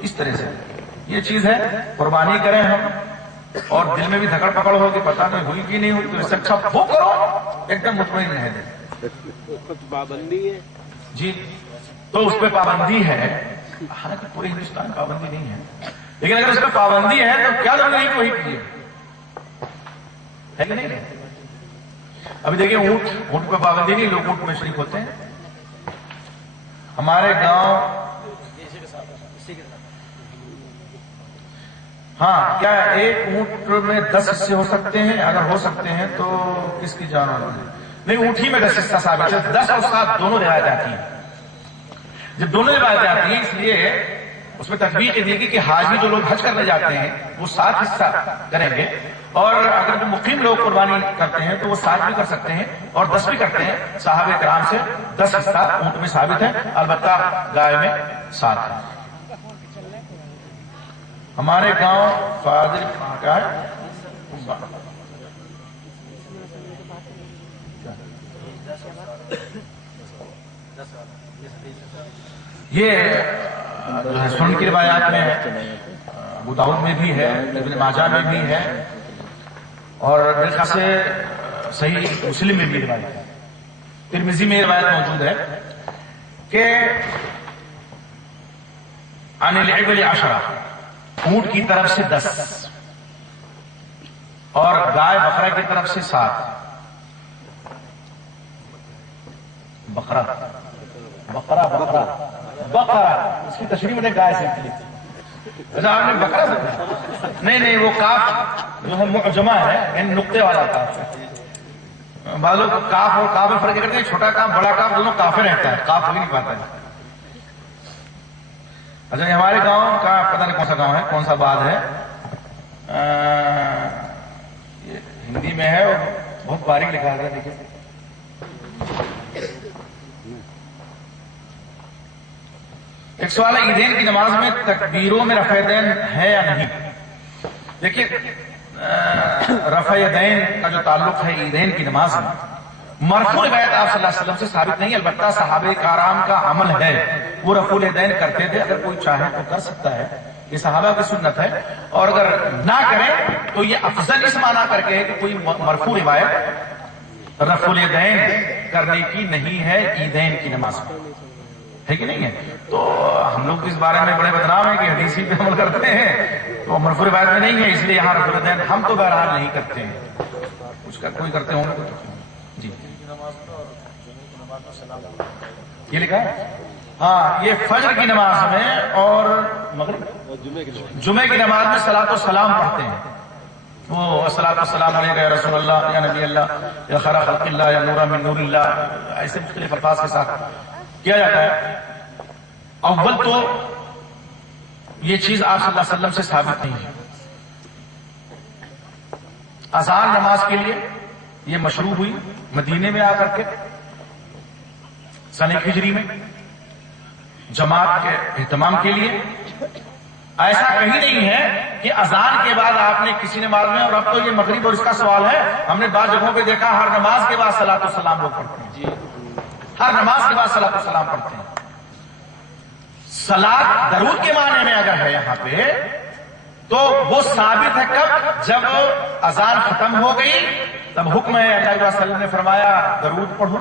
اس طرح سے یہ چیز ہے. قربانی کریں ہم، اور دل میں بھی دھکڑ پکڑ ہو کہ پتہ نہیں ہوئی کہ نہیں ہوئی، تو اس سے اچھا وہ کرو ایک دم مطمئن رہ دے. پابندی ہے جی، تو اس پہ پابندی ہے. حالانکہ پورے ہندوستان پابندی نہیں ہے، لیکن اگر اس پہ پابندی ہے تو کیا ضروری ہے کہ وہی کیجیے، ہے کہ نہیں؟ ابھی دیکھیں اونٹ پہ پابندی نہیں، لوگ اونٹ میں شریک ہوتے ہیں. ہمارے گاؤں ہاں، کیا ایک اونٹ میں 10 حصے ہو سکتے ہیں؟ اگر ہو سکتے ہیں تو کس کی جان ہے؟ نہیں، اونٹ ہی میں 10 حصہ ثابت ہے. 10 اور 7 دونوں روایتیں آتی ہیں. جب دونوں روایتیں آتی ہیں اس لیے اس میں تفریق یہ دی کہ حاجی جو لوگ حج کرنے جاتے ہیں وہ 7 حصہ کریں گے، اور اگر جو مقیم لوگ قربانی کرتے ہیں تو وہ 7 بھی کر سکتے ہیں اور 10 بھی کرتے ہیں. صحابہ کرام سے 10 حصہ اونٹ میں ثابت ہے، البتہ گائے میں 7 ہے. ہمارے گاؤں فاضل کا ہے. یہ جو ہے سنن کی روایات میں ابو داؤد میں بھی ہے، ابن ماجہ میں بھی ہے، اور میرے خیال سے صحیح مسلم میں بھی روایت ہے، ترمذی میں روایت موجود ہے کہ عن العبل 10، اونٹ کی طرف سے 10 اور گائے بقرہ کی طرف سے 7. بقرہ اس کی تشریح میں نے گائے سے کی. اچھا، آپ نے بقرہ سے نہیں، وہ کاف جو ہے معجمہ ہے، یعنی نقطے والا کاف ہے. بعض لوگ کاف اور کاف میں فرق کرتے ہیں، چھوٹا کاف بڑا کاف دونوں کافے رہتا ہے، کاف ہو نہیں پاتا ہے. اچھا، یہ ہمارے گاؤں کا پتہ نہیں کون سا گاؤں ہے، کون سا آباد ہے، یہ ہندی میں ہے اور بہت باریک لکھا ہے. دیکھیے ایک سوال ہے، عیدین کی نماز میں تکبیروں میں رفع یدین ہے یا نہیں؟ دیکھیے، رفع یدین کا جو تعلق ہے عیدین کی نماز میں، مرفوع روایت آپ صلی اللہ علیہ وسلم سے ثابت نہیں، البتہ صحابہ کرام کا عمل ہے، وہ رفع الیدین کرتے تھے. اگر کوئی چاہے تو کر سکتا ہے، یہ صحابہ کی سنت ہے. اور اگر نہ کرے تو یہ افضل اس معنی کر کے ہے کہ کوئی مرفوع روایت رفع الیدین کرنے کی نہیں ہے عیدین کی نماز میں، ہے کہ نہیں ہے؟ تو ہم لوگ اس بارے میں بڑے بدنام ہیں کہ حدیثی پہ عمل کرتے ہیں، تو مرفوع روایت میں نہیں ہے، اس لیے یہاں رفع الیدین ہم تو بہرحال نہیں کرتے ہیں. کچھ کا کوئی کرتے ہوں گے جی. یہ لکھا ہے ہاں، یہ فجر کی نماز میں اور مغرب جمعے کی نماز میں صلاۃ و سلام پڑھتے ہیں. وہ الصلاۃ والسلام علیک یا رسول اللہ، یا نبی اللہ، یا خیر خلق اللہ، یا نور من نور اللہ، ایسے مختلف الفاظ کے ساتھ کیا جاتا ہے. اول تو یہ چیز آپ صلی اللہ علیہ وسلم سے ثابت نہیں ہے. اذان نماز کے لیے یہ مشروع ہوئی مدینے میں آ کر کے سنہ ہجری میں جماعت کے اہتمام کے لیے. ایسا کہیں نہیں ہے کہ اذان کے بعد آپ نے کسی نماز میں، اور اب تو یہ مغرب اور اس کا سوال ہے، ہم نے بعض جگہوں پہ دیکھا ہر نماز کے بعد صلاۃ والسلام لوگ پڑھتے ہیں. ہر نماز کے بعد صلاۃ والسلام پڑھتے ہیں. صلاۃ درود کے معنی میں اگر ہے یہاں پہ تو وہ ثابت ہے کب؟ جب اذان ختم ہو گئی تب حکم ہے، اللہ علیہ وسلم نے فرمایا درود پڑھو،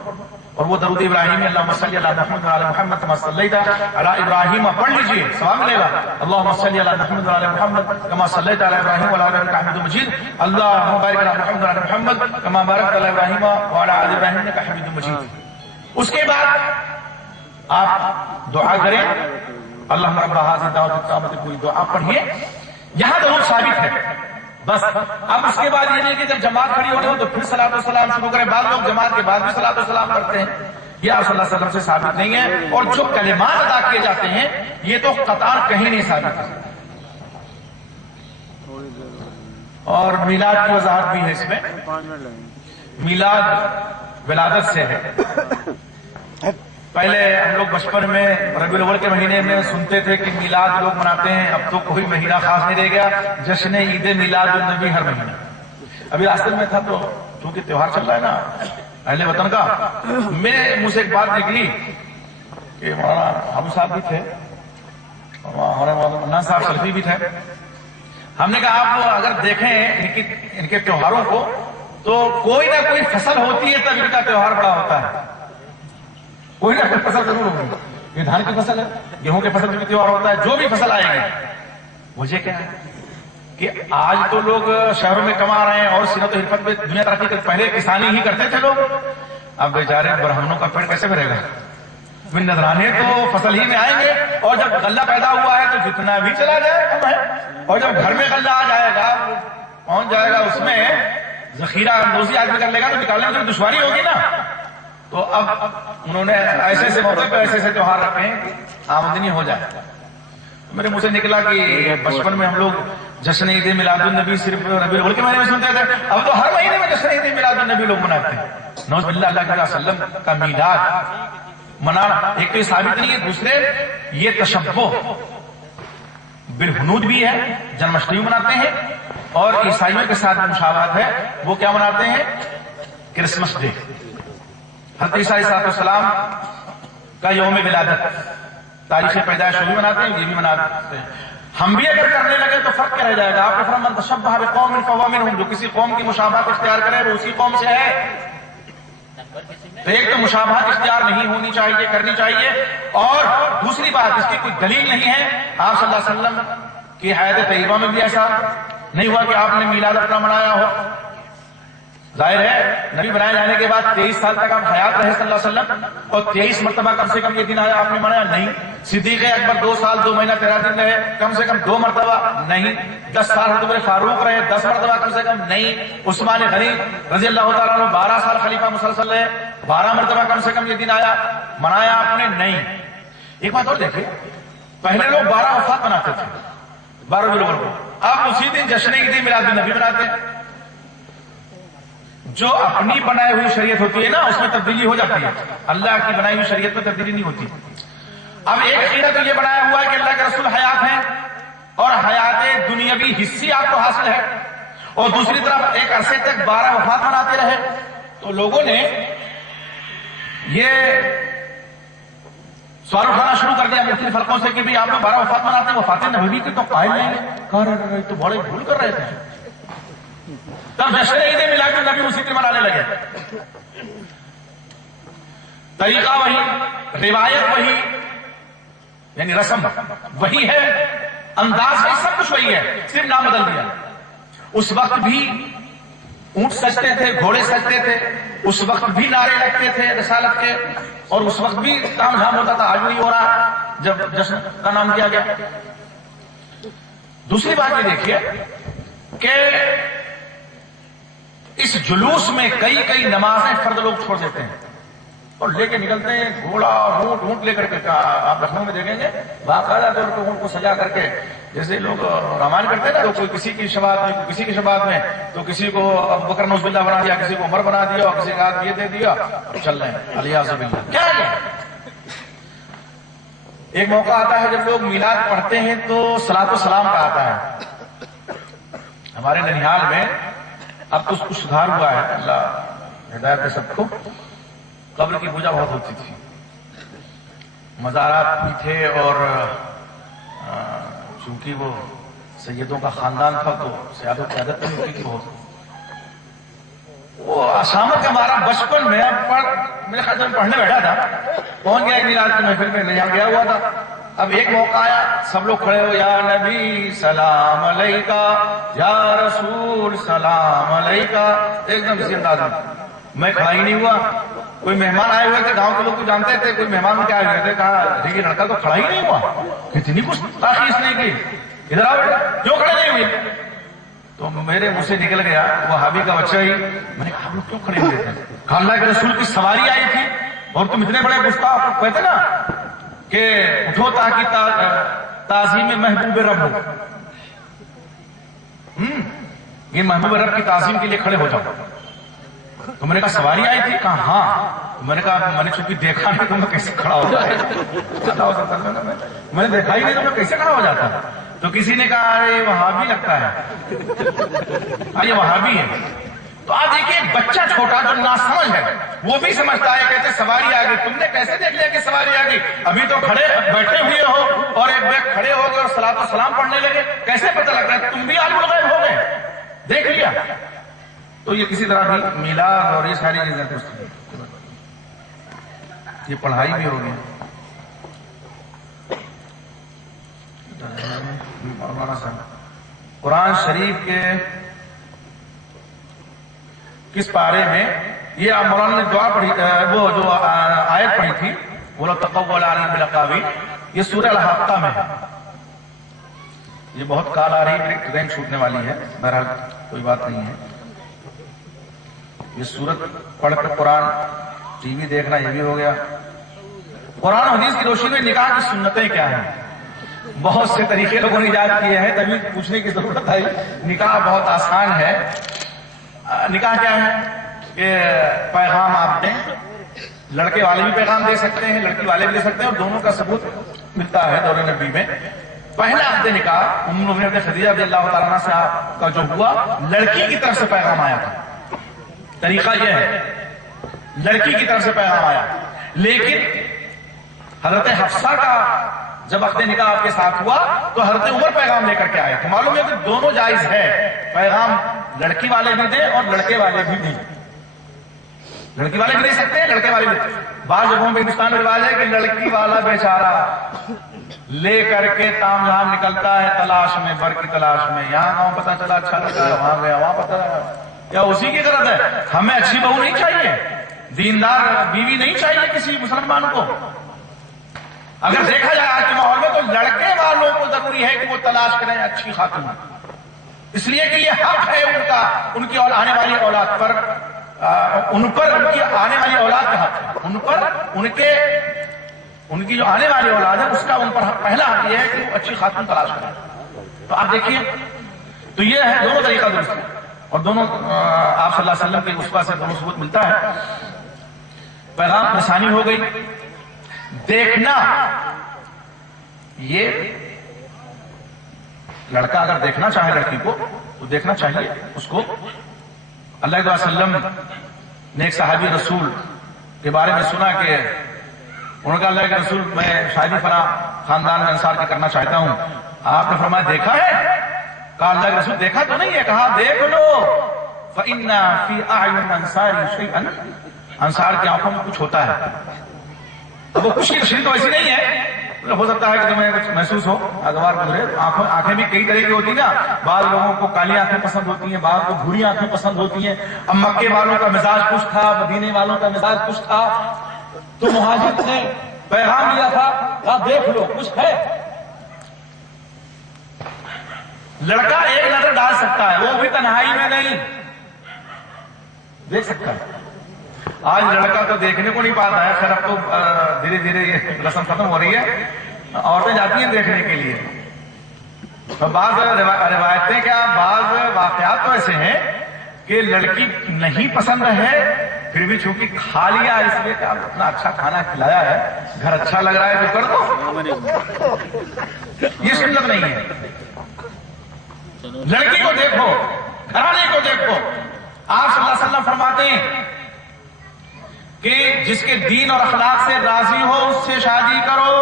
اور وہ درود ابراہیم اللہم صلی علی محمد وعلی محمد کما صلیت علی ابراہیم پڑھ لیجیے، ثواب ملے گا. اللہم صلی علی محمد وعلی محمد کما صلیت علی ابراہیم وعلی آل ابراہیم انک حمید مجید. اللہم بارک علی محمد وعلی محمد کما بارکت علی ابراہیم وعلی آل ابراہیم انک حمید مجید. اس کے بعد آپ دعا کریں، اللہم رب هذه الدعوۃ التامۃ، کوئی دعا پڑھیے. یہاں درود ثابت ہے بس. اب اس کے بعد یہ نہیں کہ جب جماعت کھڑی ہو تو پھر صلاۃ والسلام شروع کریں. بعض لوگ جماعت کے بعد بھی صلاۃ والسلام کرتے ہیں، یہ آپ صلی اللہ علیہ وسلم سے ثابت نہیں ہے. اور جو کلمات ادا کیے جاتے ہیں یہ تو قطعاً کہیں نہیں ثابت ہے. اور میلاد کی وضاحت بھی ہے اس میں. میلاد ولادت سے ہے. پہلے ہم لوگ بچپن میں ربیع الاول کے مہینے میں سنتے تھے کہ میلاد لوگ مناتے ہیں. اب تو کوئی مہینہ خاص نہیں رہ گیا، جشن عید میلاد النبی ہر مہینے. ابھی راستے میں تھا تو چونکہ تیوہار چل رہا ہے نا اہل وطن کا، میرے منہ سے ایک بات نکلی کہ مولانا ابو صاحب بھی تھے، ہمارے مولانا عدنان صاحب سلفی بھی تھے. ہم نے کہا آپ اگر دیکھیں ان کے تیوہاروں کو تو کوئی نہ کوئی فصل ہوتی ہے تب ان کا تیوہار بڑا ہوتا ہے. کوئی نہ کوئی فصل ضرور ہوگی. یہ دھان کی فصل ہے, گیہوں کی فصل بھی تیوہار ہوتا ہے, جو بھی فصل آئے گی. مجھے کیا ہے کہ آج تو لوگ شہروں میں کما رہے ہیں اور صنعت و حرفت میں دنیا ترقی کر, پہلے کسانی ہی کرتے تھے لوگ. اب بیچارے برہمنوں کا پیڑ کیسے بھرے گا؟ نذرانے تو فصل ہی میں آئیں گے, اور جب غلہ پیدا ہوا ہے تو جتنا بھی چلا جائے کم ہے, اور جب گھر میں غلہ آ جائے گا پہنچ جائے گا اس میں ذخیرہ اندوزی آدمی کر لے گا تو نکالنے میں دشواری ہوگی نا. تو اب انہوں نے ایسے ایسے موقع پہ ایسے ایسے تیوہار رکھے ہیں کہ آمدنی ہو جائے. میرے منہ سے نکلا کہ بچپن میں ہم لوگ جشن عید میلاد النبی صرف ربیع الاول کے مہینے میں سنتے تھے, اب تو ہر مہینے میں جشن عید میلاد النبی لوگ مناتے ہیں. نعوذ باللہ, اللہ علیہ وسلم کا میلاد منانا ایک تو یہ ثابت نہیں ہے, دوسرے یہ تشبہ بالحنود بھی ہے, جنماشٹمی مناتے ہیں, اور عیسائیوں کے ساتھ مشابہت ہے, وہ کیا مناتے ہیں؟ Christmas day. حضرت عیسیٰ علیہ السلام کا یوم ولادت, تاریخ پیدائش بھی مناتے ہیں, یہ بھی مناتے ہیں. ہم بھی اگر کرنے لگے تو فرق کیا رہ جائے گا؟ آپ نے فرمایا من تشبہ بقوم فہو منہم, جو کسی قوم کی مشابہت اختیار کرے وہ اسی قوم سے ہے. تو ایک تو مشابہت اختیار نہیں ہونی چاہیے, کرنی چاہیے, اور دوسری بات اس کی کوئی دلیل نہیں ہے. آپ صلی اللہ علیہ وسلم کی حیات طیبہ میں بھی ایسا نہیں ہوا کہ آپ نے میلاد اپنا منایا ہو. ظاہر ہے نبی بنائے جانے کے بعد 23 سال تک آپ حیات رہے صلی اللہ علیہ وسلم, اور 23 مرتبہ کم سے کم یہ دن آیا آپ نے منایا نہیں. صدیق اکبر 2 سال 2 مہینہ 13 دن رہے, کم سے کم 2 مرتبہ نہیں. 10 سال حضرت عمر فاروق رہے, 10 مرتبہ کم سے کم نہیں. عثمان غنی رضی اللہ تعالیٰ عنہ 12 سال خلیفہ مسلسل رہے, 12 مرتبہ کم سے کم یہ دن آیا, منایا آپ نے نہیں. ایک بات اور دیکھیں, پہلے لوگ 12 وفات مناتے تھے 12 ربیع الاول کو, اب اسی دن جشن عید میلاد النبی مناتے ہیں. جو اپنی بنائی ہوئی شریعت ہوتی ہے نا اس میں تبدیلی ہو جاتی ہے, اللہ کی بنائی ہوئی شریعت میں تبدیلی نہیں ہوتی. اب ایک عقیدہ تو یہ بنایا ہوا ہے کہ اللہ کے رسول حیات ہیں اور حیات دنیاوی حصی آپ کو حاصل ہے, اور دوسری طرف ایک عرصے تک 12 وفات مناتے رہے. تو لوگوں نے یہ سوال اٹھانا شروع کر دیا مختلف فرقوں سے کہ بھی آپ لوگ 12 وفات مناتے ہیں, وفات نبوی کے تو قائل نہیں ہے. کہا تو بڑے بھول کر رہے تھے. تب جشن عید میلاد النبی اسی دن منانے لگے. طریقہ وہی, روایت وہی, یعنی رسم وہی ہے, انداز وہی, سب کچھ وہی ہے, صرف نام بدل دیا. اس وقت بھی اونٹ سجتے تھے, گھوڑے سجتے تھے, اس وقت بھی نعرے لگتے تھے رسالت کے, اور اس وقت بھی تام جھام ہوتا تھا. آج نہیں ہو رہا جب جشن کا نام دیا گیا. دوسری بات یہ دیکھیے کہ اس جلوس میں کئی نمازیں فرد لوگ چھوڑ دیتے ہیں اور لے کے نکلتے ہیں, گھوڑا اونٹ لے کر کے. آپ لکھنؤ میں دیکھیں گے باقاعدہ طور پر اونٹ کو سجا کر کے, جیسے لوگ رامائن کرتے ہیں نا, تو کوئی کسی کی شباعت میں, کسی کی شباعت میں, تو کسی کو ابو بکر نعوذ باللہ بنا دیا, کسی کو عمر بنا دیا, اور کسی کا ہاتھ یہ دے دیا, اور چل رہے ہیں الیاذ باللہ. کیا ہے؟ ایک موقع آتا ہے جب لوگ میلاد پڑھتے ہیں تو صلاۃ و سلام کا آتا ہے. ہمارے ننیہال میں اب تو اس کو سدھار ہوا ہے, اللہ ہدایت ہے سب کو. قبر کی پوجا بہت ہوتی تھی, مزارات بھی تھے, اور چونکہ وہ سیدوں کا خاندان تھا تو سیادوں کی عادت نہیں ہوتی تھی بہت. وہ اسامت کا ہمارا بچپن میں میرے خیال میں پڑھنے بیٹھا تھا, پہنچ گیا میلاد کی محفل میں, یہاں گیا ہوا تھا. اب ایک موقع آیا, سب لوگ کھڑے ہو, یا نبی سلام علیکہ, یا رسول سلام علیکہ, ایک دم اسی انداز میں. میں کھڑا ہی نہیں ہوا. کوئی مہمان آئے ہوئے تھے, گاؤں کے لوگ تو جانتے تھے, کوئی مہمان کیا آئے ہوئے تھے, کہا یہ لڑکا تو کھڑا ہی نہیں ہوا, کتنی کچھ تاخیر اس نے کی, ادھر آؤ, جو کھڑے نہیں ہوئے. تو میرے منہ سے نکل گیا وہابی کا بچہ ہی. میں نے کہا آپ لوگ کیوں کھڑے ہوئے تھے؟ کہا اللہ کے رسول کی سواری آئی تھی اور تم اتنے بڑے گستاخ کہتے نا کہ اٹھو تاکہ تعظیم محبوب رب ہو. یہ محبوب رب کی تعظیم کے لیے کھڑے ہو جاؤ. تو میں نے کہا سواری آئی تھی, کہا ہاں. میں نے کہا میں نے چونکہ دیکھا نہیں تو میں کیسے کھڑا ہو جاتا, میں نے دیکھا ہی نہیں تو میں کیسے کھڑا ہو جاتا. تو کسی نے کہا یہ وہابی لگتا ہے, یہ وہابی ہے. تو آپ دیکھیے بچہ چھوٹا جو ناسمجھ ہے وہ بھی سمجھتا ہے، کہتے سواری آ گئی، تم نے کیسے دیکھ لیا کہ سواری آ گئی؟ ابھی تو بیٹھے ہوئے ہو اور ایک بیگ کھڑے ہو گئے اور صلاۃ و سلام پڑھنے لگے، کیسے پتہ لگ رہا ہے؟ تم بھی عالم الغیب ہو گئے، دیکھ لیا۔ تو یہ کسی طرح کی میلاد اور یہ ساری چیزیں یہ پڑھائی بھی ہوگی۔ مولانا صاحب قرآن شریف کے کس پارے میں یہ مولانا نے دعا پڑھی، وہ جو آیت پڑھی تھی وہ تقول علیہم بالاقاویل، یہ سورہ الحاقہ میں ہے۔ یہ بہت کال آ رہی ہے، ٹرین چھوٹنے والی ہے، بہرحال کوئی بات نہیں ہے۔ یہ سورت پڑھ کر قرآن ٹی وی دیکھنا یہ بھی ہو گیا۔ قرآن حدیث کی روشنی میں نکاح کی سنتیں کیا ہیں؟ بہت سے طریقے لوگوں نے ایجاد کیے ہیں، تبھی پوچھنے کی ضرورت ہے۔ نکاح بہت آسان ہے۔ نکاح کیا ہے کہ پیغام آپ دیں، لڑکے والے بھی پیغام دے سکتے ہیں، لڑکی والے بھی دے سکتے ہیں، اور دونوں کا ثبوت ملتا ہے دور نبی میں۔ پہلا عقد نکاح ام المؤمنین خدیجہ رضی اللہ تعالیٰ عنہا سے آپ کا جو ہوا، لڑکی کی طرف سے پیغام آیا تھا۔ طریقہ یہ ہے، لڑکی کی طرف سے پیغام آیا، لیکن حضرت حفصہ کا جب عقد نکاح آپ کے ساتھ ہوا تو حضرت عمر پیغام لے کر کے آئے تھے۔ معلوم ہے کہ دونوں جائز ہے، پیغام لڑکی والے بھی دیں اور لڑکے والے بھی دیں، لڑکی والے بھی دے سکتے ہیں، لڑکے والے بھی۔ بعض جگہوں میں ہندوستان میں رواج ہے کہ لڑکی والا بیچارہ لے کر کے تام جھام نکلتا ہے تلاش میں، بر کی تلاش میں، یہاں گاؤں پتہ چلا اچھا لگا، وہاں گیا وہاں پتہ لگا، کیا اسی کی غرض ہے؟ ہمیں اچھی بہو نہیں چاہیے، دیندار بیوی نہیں چاہیے کسی مسلمان کو۔ اگر دیکھا جائے آج کے ماحول میں تو لڑکے والوں کو ضروری ہے کہ وہ تلاش کریں اچھی خاتون، اس لیے کہ یہ حق ہے ان کا، ان کی آنے والی اولاد پر، ان پر ان کی آنے والی اولاد کا حق ہے، ان پر ان کی جو آنے والی اولاد ہے اس کا ان پر پہلا حق یہ ہے کہ وہ اچھی خاتون تلاش کریں۔ تو آپ دیکھیے، تو یہ ہے دونوں طریقہ درست ہے، اور دونوں آپ صلی اللہ علیہ وسلم کے اسوہ سے دونوں ثبوت ملتا ہے۔ پیغام رسانی ہو گئی۔ دیکھنا، یہ لڑکا اگر دیکھنا چاہے لڑکی کو تو دیکھنا چاہیے اس کو۔ اللہ علیہ وسلم نے ایک صحابی رسول کے بارے میں سنا کہ انہوں نے کہا اللہ کے رسول میں شادی فلاں خاندان میں انصار کی کرنا چاہتا ہوں، آپ نے فرمایا دیکھا ہے؟ کہا اللہ کے رسول دیکھا تو نہیں ہے، کہا دیکھ لو، فإِنَّ فِي أَعْيُنِ الْأَنصَارِ شَيْئًا، انصار کی آنکھوں میں کچھ ہوتا ہے۔ وہ خوش کی تشریح تو ایسی نہیں ہے، ہو سکتا ہے کہ تمہیں کچھ محسوس ہو، اگوار گزرے، آنکھیں بھی کئی طرح کی ہوتی ہیں نا، بعض لوگوں کو کالی آنکھیں پسند ہوتی ہیں، بعض کو بھوری آنکھیں پسند ہوتی ہیں۔ اب مکے والوں کا مزاج کچھ تھا، مدینے والوں کا مزاج کچھ تھا، تو مہاجر نے پیغام دیا تھا، کہا دیکھ لو کچھ ہے۔ لڑکا ایک نظر ڈال سکتا ہے، وہ بھی تنہائی میں نہیں، دیکھ سکتا ہے۔ آج لڑکا تو دیکھنے کو نہیں پاتا ہے، خیر اب تو دھیرے دھیرے یہ رسم ختم ہو رہی ہے، عورتیں جاتی ہیں دیکھنے کے لیے۔ بعض روایتیں کیا، بعض واقعات تو ایسے ہیں کہ لڑکی نہیں پسند ہے، پھر بھی چونکہ کھا لیا اس لیے کہ اتنا اچھا کھانا کھلایا ہے، گھر اچھا لگ رہا ہے تو کر دو، یہ سنت نہیں ہے۔ لڑکی کو دیکھو، گھرانے کو دیکھو۔ آپ صلی اللہ علیہ وسلم فرماتے ہیں کہ جس کے دین اور اخلاق سے راضی ہو اس سے شادی کرو۔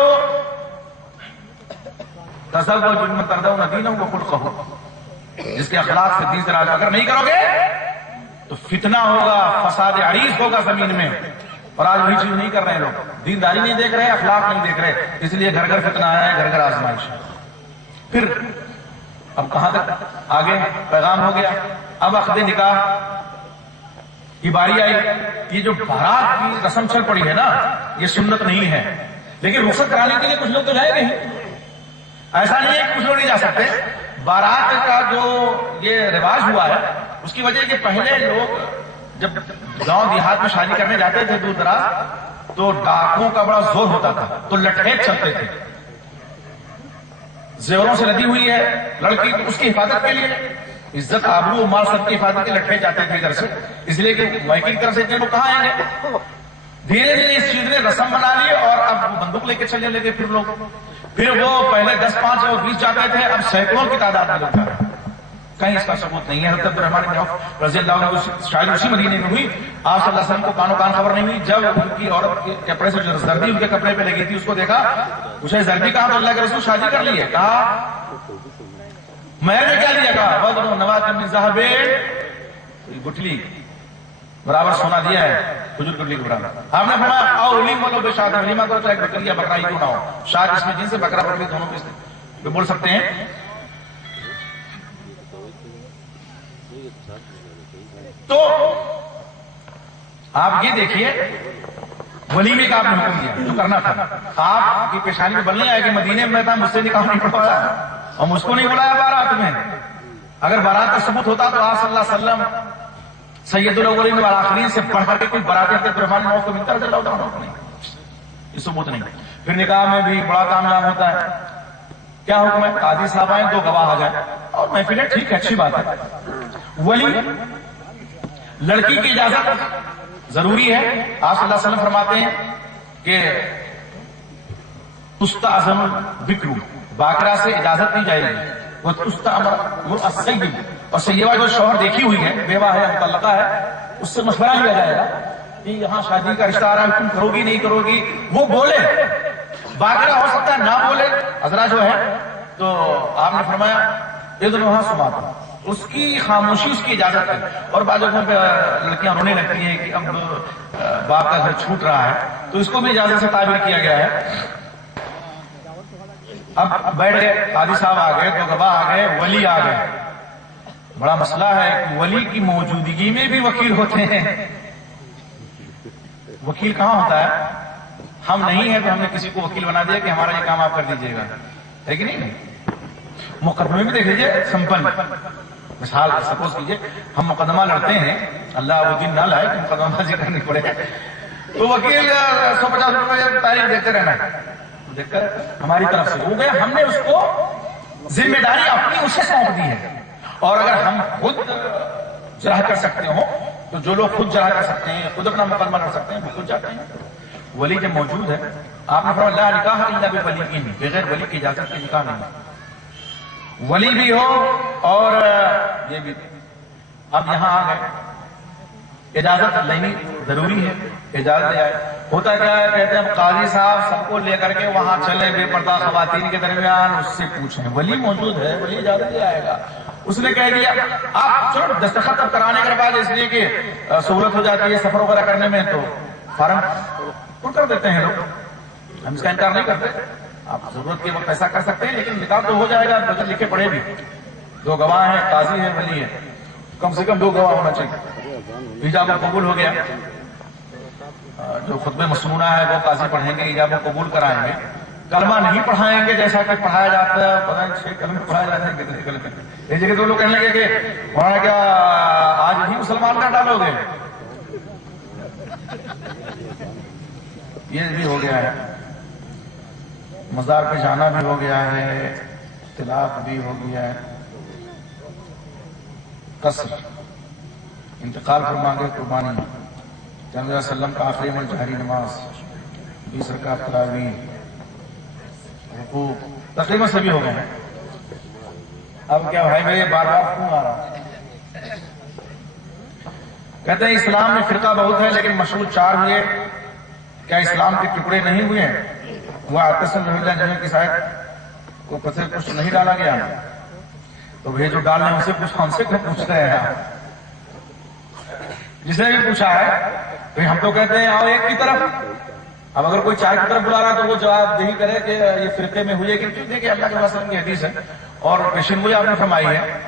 تزوج ممن ترضون دینہ وخلقہ، جس کے اخلاق سے دین سے راضی، اگر نہیں کرو گے تو فتنہ ہوگا، فساد عریض ہوگا زمین میں، اور آج وہی چیز نہیں کر رہے لوگ، دینداری نہیں دیکھ رہے، اخلاق نہیں دیکھ رہے، اس لیے گھر گھر فتنہ آیا ہے، گھر گھر آزمائش۔ پھر اب کہاں تک آگے پیغام ہو گیا، اب عقد نکاح کی باری آئی۔ یہ جو بارات کی رسم چل پڑی ہے نا، یہ سنت نہیں ہے، لیکن رخصت کرانے کے لیے کچھ لوگ تو جائے نہیں، ایسا نہیں ہے کہ کچھ لوگ نہیں جا سکتے۔ بارات کا جو یہ رواج ہوا ہے اس کی وجہ کہ پہلے لوگ جب گاؤں دیہات میں شادی کرنے جاتے تھے دور دراز، تو ڈاکوں کا بڑا زور ہوتا تھا، تو لٹھیٹ چلتے تھے، زیوروں سے لدی ہوئی ہے لڑکی، تو اس کی حفاظت کے لیے عزت آبرو و مال سب کی حفاظت کے لٹھے جاتے تھے ادھر سے، اس لیے کہ مائیکی کی طرف سے اتنے لوگ کہاں آئیں گے۔ دھیرے دھیرے اس چیز نے رسم بنا لی اور اب بندوق لے کے چلنے لگے پھر لوگ، پھر وہ پہلے 10 5 اور 20 جاتے تھے، اب سینکڑوں کی تعداد میں لوگ جا رہے ہیں۔ کہیں اس کا ثبوت نہیں ہے. حضرت عبدالرحمن بن عوف رضی اللہ عنہ شاید اسی مدینے میں ہوئی. آپ صلی اللہ علیہ وسلم کو کانوں کان خبر نہیں ہوئی. جب ان کی عورت کے کپڑے سے جو زردی ان کے کپڑے پہ لگی تھی اس کو دیکھا, پوچھا زردی کہا, تو اللہ کے رسول شادی کر لی ہے. کہا مہر میں کیا لیا؟ کہا بدر نوات من ذهب, گٹھلی برابر سونا دیا ہے, کھجور گٹھلی کے برابر. آپ نے فرمایا او ولیمہ لو بشاۃ, ولیمہ کرو چاہے بکری یا بکرا ہی کیوں نہ ہو, شاید اس میں جن سے بکرا بکری دونوں پہ بول سکتے ہیں. تو آپ یہ دیکھیے ولیمے کا آپ نے حکم دیا جو کرنا تھا. آپ کی پیشانی میں بل نہیں آئے کہ مدینے میں تھا, مجھ سے نکاح نہیں پڑھوایا اور مجھ کو نہیں بلایا بارات میں. اگر بارات کا ثبوت ہوتا تو آپ صلی اللہ علیہ وسلم سید الاولین والآخرین سے بڑھ کر کے کوئی بارات عبدالرحمن بن عوف کو ملتا رضی اللہ عنہ نہیں, یہ ثبوت نہیں. پھر نکاح میں بھی بڑا کامیاب ہوتا ہے. کیا حکم ہے؟ قاضی صاحب آئیں, دو گواہ آ جائیں اور محفل ہے, ٹھیک ہے, اچھی بات ہے. ولی لڑکی کی اجازت ضروری ہے. آپ صلی اللہ علیہ وسلم فرماتے ہیں کہ تستأذن البکر, باکرہ سے اجازت نہیں جائے گی. وہ تستأمر السید, اور سیدہ جو شوہر دیکھی ہوئی ہے, بیوہ ہے, مطلقہ ہے, اس سے مشورہ لیا جائے گا کہ یہاں شادی کا رشتہ آ رہا ہے, تم کرو گی نہیں کرو گی. وہ بولے, باکرہ ہو سکتا ہے نہ بولے حضرات جو ہے. تو آپ نے فرمایا اذنھا سماعۃ, اس کی خاموشی اس کی اجازت ہے. اور بعض جگہوں پہ لڑکیاں رونے لگتی ہیں کہ اب باپ کا گھر چھوٹ رہا ہے, تو اس کو بھی اجازت سے تعبیر کیا گیا ہے. اب بیٹھ گئے, قاضی صاحب آ گئے, دو گواہ آ گئے, ولی آ گئے. بڑا مسئلہ ہے کہ ولی کی موجودگی میں بھی وکیل ہوتے ہیں. وکیل کہاں ہوتا ہے؟ ہم نہیں ہیں تو ہم نے کسی کو وکیل بنا دیا کہ ہمارا یہ کام آپ کر دیجیے گا, ہے کہ نہیں؟ مقدمے میں دیکھ لیجیے سمپل مثال سپوز کیجیے ہم مقدمہ لڑتے ہیں, اللہ وہ دن نہ لائے کہ مقدمہ بازی کرنی پڑے, تو وکیل 150 روپئے تاریخ دیتے رہنا ہے, دیکھ کر ہماری طرف سے ہو گیا. ہم نے اس کو ذمہ داری اپنی اسے سونپ دی ہے. اور اگر ہم خود جرح کر سکتے ہوں تو جو لوگ خود جرح کر سکتے ہیں, خود اپنا مقدمہ لڑ سکتے ہیں, وہ خود جاتے ہیں. ولی جب موجود ہے, آپ نے فرمایا لا نکاح الا بولی, بغیر ولی کی اجازت کے نکاح نہیں. ولی بھی ہو اور یہ بھی. اب یہاں آ گئے, اجازت لینی ضروری ہے, اجازت لے آئے. ہوتا کیا ہے, کہتے ہیں قاضی صاحب سب کو لے کر کے وہاں چلے بے پردہ خواتین کے درمیان, اس سے پوچھیں ولی موجود ہے, ولی اجازت لے آئے گا. اس نے کہہ دیا آپ چلو دستخط اب کرانے کے بعد اس لیے کہ سہولت ہو جاتی ہے سفر وغیرہ کرنے میں, تو فارم پر کر دیتے ہیں لوگ, ہم اس کا انکار نہیں کرتے. آپ ضرورت کے وقت ایسا کر سکتے ہیں, لیکن نکاح تو ہو جائے گا بغیر لکھے پڑھے بھی. دو گواہ ہیں, قاضی ہے, ولی ہے, کم سے کم 2 گواہ ہونا چاہیے. ایجاب قبول ہو گیا, جو خطبہ مسنونہ ہے وہ قاضی پڑھیں گے, ایجاب قبول کرائیں گے. کلمہ نہیں پڑھائیں گے جیسا کہ پڑھایا جاتا ہے, پتہ نہیں 6 کلمے پڑھائے جاتے ہیں, کتنے کلمے. یہ جگہ تو لوگ کہنے لگے کہ وہاں کیا آج ہی مسلمان کا ڈالو گے, یہ بھی ہو گیا ہے. مزار پہ جانا بھی ہو گیا ہے, طلاق بھی ہو گیا ہے. قصر, انتقال فرما گئے, قربانی, جناب علیہ وسلم کا آخری عمل جہری نماز, 20 رکعت تراویح, حقوق, تقریباً سبھی ہو گئے ہیں. اب کیا بھائی بھائی بار بار کیوں آ رہا؟ کہتے ہیں اسلام میں فرقہ بہت ہے لیکن مشہور 4 ہوئے. کیا اسلام کے ٹکڑے نہیں ہوئے ہیں؟ وہ اعتصم اللہ جنہیں کی شاید کو پتھر کچھ نہیں ڈالا گیا, تو وہ جو ڈالنے ان سے پوچھا, ہم سے کیوں پوچھ رہے ہیں؟ جس نے بھی پوچھا ہے ہم تو کہتے ہیں آؤ ایک کی طرف. اب اگر کوئی 4 کی طرف بلا رہا تو وہ جواب یہی کرے کہ یہ فرقے میں ہوئے کہ دیکھیں اللہ کے وسلم کی حدیث ہے اور پیشن گوئی آپ نے فرمائی ہے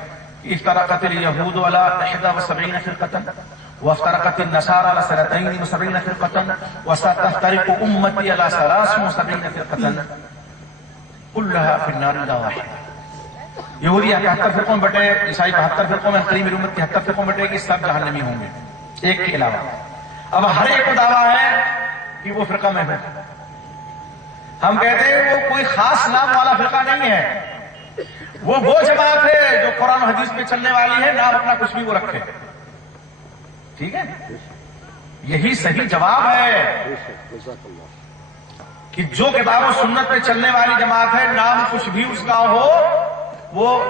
کہ افترقت الیہود علی 71 فرقۃ وافترقت النصارى على 72 فرقة وستفترق امتي على 73 فرقة كلها في النار الا واحدة. یہودی 71 فرقوں میں بٹے, عیسائی 72 فرقوں میں, قریب امت 73 فرقوں میں بٹے گی, سب جہنمی ہوں گے ایک کے علاوہ. اب ہر ایک کو دعویٰ ہے کہ وہ فرقہ میں ہے. ہم کہتے ہیں وہ کوئی خاص نام والا فرقہ نہیں ہے, وہ جماعت ہے جو قرآن و حدیث پہ چلنے والی ہے, نام اپنا کچھ بھی وہ رکھے. ٹھیک ہے, یہی صحیح جواب ہے کہ جو کتاب و سنت پہ چلنے والی جماعت ہے, نام کچھ بھی اس کا ہو, وہ